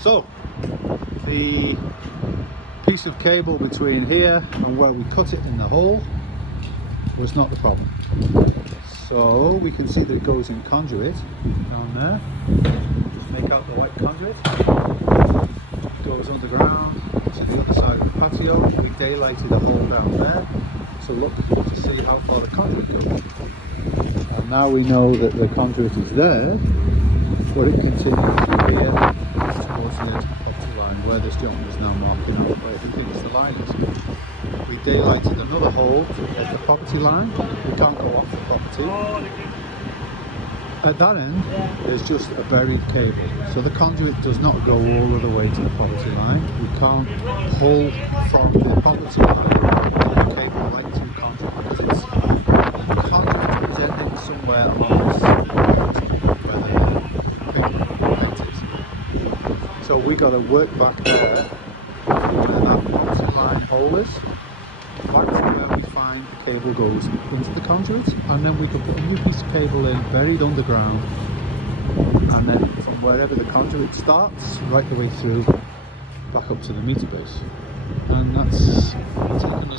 So the piece of cable between here and where we cut it in the hole was not the problem. So we can see that it goes in conduit down there. Just make out the white conduit. Goes underground to the other side of the patio. We daylighted a hole down there. So look to see how far the conduit goes. And now we know that the conduit is there, but it continues through here towards the edge of the property line where this gentleman is now marking out where he thinks the line is. We daylighted another hole at the property line. We can't go off the property. At that end, there's just a buried cable. So the conduit does not go all of the way to the property line. We can't pull from the property line the cable right to the conduit because the conduit is ending somewhere along this where the pin is. So we got to work back there where that property line hole is. Back to where we find the cable goes into the conduit, and then we can put a new piece of cable in buried underground, and then from wherever the conduit starts right the way through back up to the meter base. And that's taken